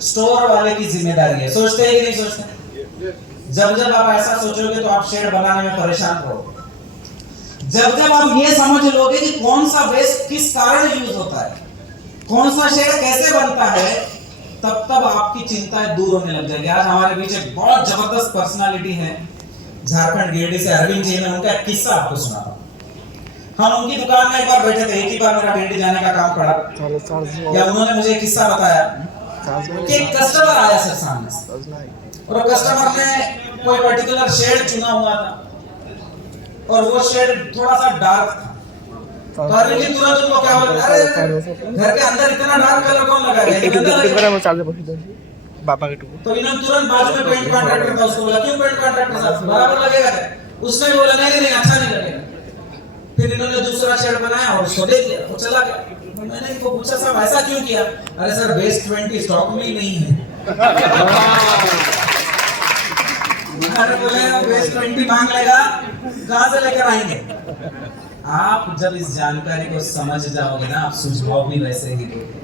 स्टोर वाले की जिम्मेदारी है। सोचते हैं कि नहीं सोचते? जब जब आप ऐसा सोचोगे तो आप शेड बनाने में परेशान रहोगे। जब जब आप ये समझ लोगे कि कौन सा बेस किस कारण यूज होता है, कौन सा शेड कैसे बनता है, तब तब आपकी चिंताएं दूर होने लग जाएगी। आज हमारे बीच एक बहुत जबरदस्त पर्सनालिटी है झारखंड गिरिडीह से, अरविंद जी। मैं उनका एक किस्सा आपको सुनाता हूँ। हम उनकी दुकान में एक बार बैठे थे, एक ही बार मेरा गिरिडीह जाने का काम पड़ा, या उन्होंने मुझे एक किस्सा बताया कि एक कस्टमर आया सर सामने से, और कस्टमर ने कोई पर्टिकुलर शेड चुना हुआ था और वो शेड थोड़ा सा डार्क था। तो अरविंद जी तुरंत उनको क्या बोला, अरे घर के अंदर इतना डार्क कलर कौन लगाएगा? तो इन्होंने तुरंत बाजू में पेंट कॉन्ट्रैक्टर था, उसको बोला क्यों पेंट कॉन्ट्रैक्टर साहब बराबर लगेगा? उसने बोला नहीं नहीं अच्छा नहीं लगेगा। फिर इन्होंने दूसरा शेड बनाया और उसको दे दिया, वो चला गया। मैंने इनको पूछा साहब ऐसा क्यों किया? अरे सर बेस 20 स्टॉक में ही नहीं है। अरे बोले बेस 20 मांग लेगा, कहां से लेकर आएंगे? आप जब इस जानकारी को समझ जाओगे ना, आप सुझाव भी वैसे ही दोगे।